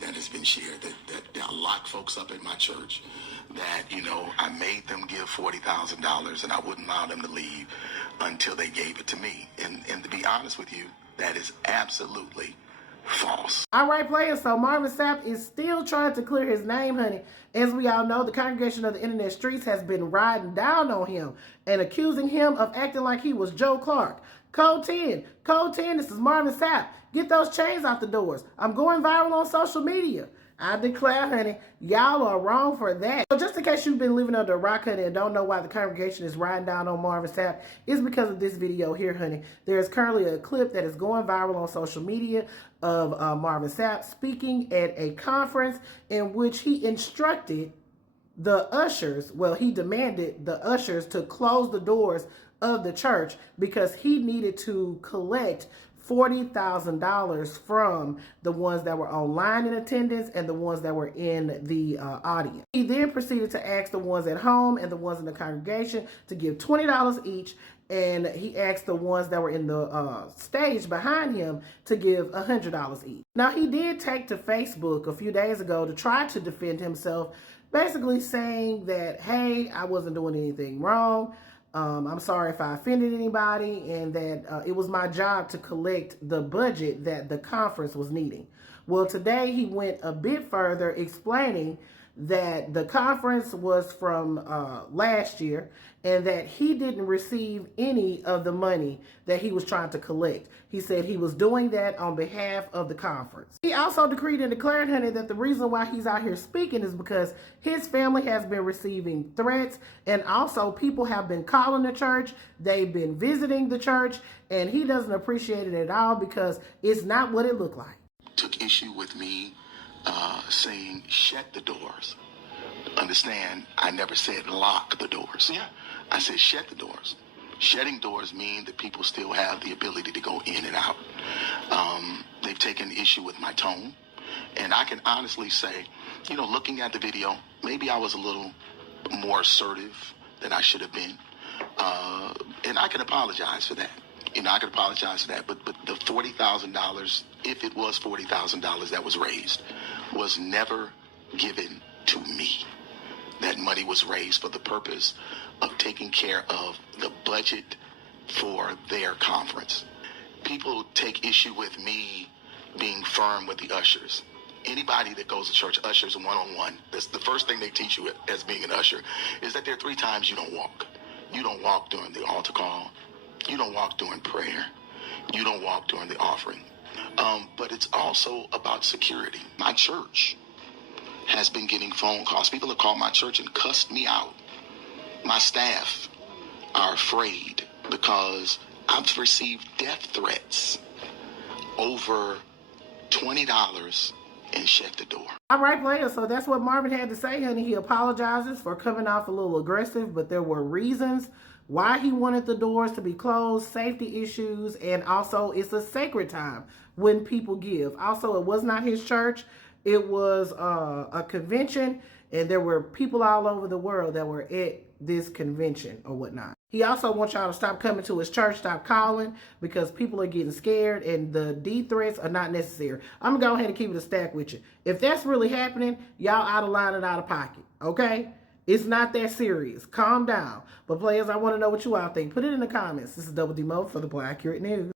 that has been shared, that there are a lot of folks up at my church that, I made them give $40,000 and I wouldn't allow them to leave until they gave it to me. And to be honest with you, that is absolutely false. All right, players, so Marvin Sapp is still trying to clear his name, honey. As we all know, the congregation of the internet streets has been riding down on him and accusing him of acting like he was Joe Clark. Code 10, this is Marvin Sapp. Get those chains out the doors. I'm going viral on social media. I declare, honey, y'all are wrong for that. So just in case you've been living under a rock, honey, and don't know why the congregation is riding down on Marvin Sapp, it's because of this video here, honey. There's currently a clip that is going viral on social media of Marvin Sapp speaking at a conference in which he instructed the ushers, well, he demanded the ushers to close the doors of the church because he needed to collect $40,000 from the ones that were online in attendance and the ones that were in the audience. He then proceeded to ask the ones at home and the ones in the congregation to give $20 each, and he asked the ones that were in the stage behind him to give $100 each. Now, he did take to Facebook a few days ago to try to defend himself, basically saying that, hey, I wasn't doing anything wrong. I'm sorry if I offended anybody, and that it was my job to collect the budget that the conference was needing. Well, today he went a bit further, explaining that the conference was from last year and that he didn't receive any of the money that he was trying to collect. He said he was doing that on behalf of the conference. He also decreed and declared, honey, that the reason why he's out here speaking is because his family has been receiving threats, and also people have been calling the church, they've been visiting the church, and he doesn't appreciate it at all because it's not what it looked like. Took issue with me saying shut the doors. Understand, I never said lock the doors. Yeah. I said shut the doors. Shutting doors mean that people still have the ability to go in and out. They've taken issue with my tone. And I can honestly say, looking at the video, maybe I was a little more assertive than I should have been. And I can apologize for that. I can apologize for that. But the $40,000, if it was $40,000 that was raised, was never given to me. That money was raised for the purpose of taking care of the budget for their conference. People take issue with me being firm with the ushers. Anybody that goes to church, ushers one-on-one, that's the first thing they teach you as being an usher, is that there are 3 times you don't walk. You don't walk during the altar call. You don't walk during prayer. You don't walk during the offering. But it's also about security. My church has been getting phone calls. People have called my church and cussed me out. My staff are afraid because I've received death threats over $20 and shut the door. All right, players, so that's what Marvin had to say, honey. He apologizes for coming off a little aggressive, but there were reasons why he wanted the doors to be closed, safety issues, and also it's a sacred time when people give. Also, it was not his church. It was a convention, and there were people all over the world that were at this convention or whatnot. He also wants y'all to stop coming to his church, stop calling, because people are getting scared, and the D threats are not necessary. I'm going to go ahead and keep it a stack with you. If that's really happening, y'all out of line and out of pocket, okay? It's not that serious. Calm down. But players, I want to know what you all think. Put it in the comments. This is Double D Mo for the Black Accurate News.